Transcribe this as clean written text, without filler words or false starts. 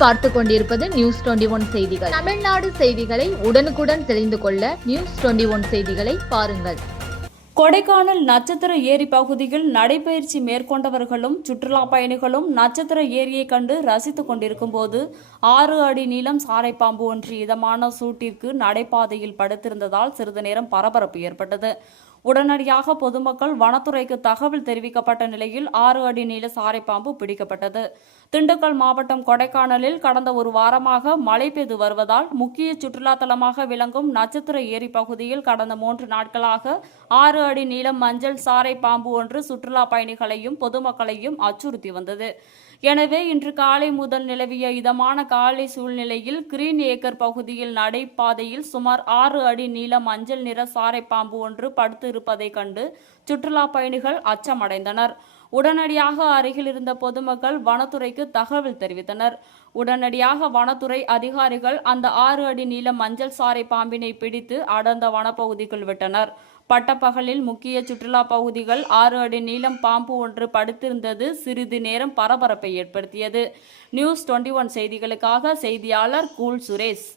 நீங்கள் பார்த்து கொண்டிருப்பது நியூஸ் 21 செய்திகள். தமிழ்நாடு செய்திகளை உடனுக்குடன் தெரிந்து கொள்ள நியூஸ் 21 செய்திகளை பாருங்கள். கொடைக்கானல் நட்சத்திர ஏரி பகுதியில் நடைபயிற்சி மேற்கொண்டவர்களும் சுற்றுலா பயணிகளும் நட்சத்திர ஏரியை கண்டு ரசித்துக் கொண்டிருக்கும் போது 6 அடி நீளம் சாரைப்பாம்பு ஒன்று இதமான சூட்டிற்கு நடைபாதையில் படுத்திருந்ததால் சிறிது நேரம் பரபரப்பு ஏற்பட்டது. உடனடியாக பொதுமக்கள் வனத்துறைக்கு தகவல் தெரிவிக்கப்பட்ட நிலையில் 6 அடி நீள சாரைப்பாம்பு பிடிக்கப்பட்டது. திண்டுக்கல் மாவட்டம் கொடைக்கானலில் கடந்த ஒரு வாரமாக மழை பெய்து வருவதால் முக்கிய சுற்றுலா தலமாக விளங்கும் நட்சத்திர ஏரி பகுதியில் கடந்த 3 நாட்களாக 6 அடி நீளம் மஞ்சள் சாரை பாம்பு ஒன்று சுற்றுலா பயணிகளையும் பொதுமக்களையும் அச்சுறுத்தி வந்தது. எனவே இன்று காலை முதல் நிலவிய இதமான காலை சூழ்நிலையில் கிரீன் ஏக்கர் பகுதியில் நடைபாதையில் சுமார் 6 அடி நீள மஞ்சள் நிற சாரை பாம்பு ஒன்று படுத்து இருப்பதை கண்டு சுற்றுலா பயணிகள் அச்சமடைந்தனர். உடனடியாக அருகில் இருந்த பொதுமக்கள் வனத்துறைக்கு தகவல் தெரிவித்தனர். உடனடியாக வனத்துறை அதிகாரிகள் அந்த 6 அடி நீள மஞ்சள் சாரை பாம்பினை பிடித்து அடர்ந்த வனப்பகுதிக்குள் விட்டனர். பட்டப்பகலில் முக்கிய சுற்றுலா பகுதிகள் 6 அடி நீளம் பாம்பு ஒன்று படுத்திருந்தது சிறிது நேரம் பரபரப்பை ஏற்படுத்தியது. நியூஸ் 21 செய்திகளுக்காக செய்தியாளர் கூல் சுரேஷ்.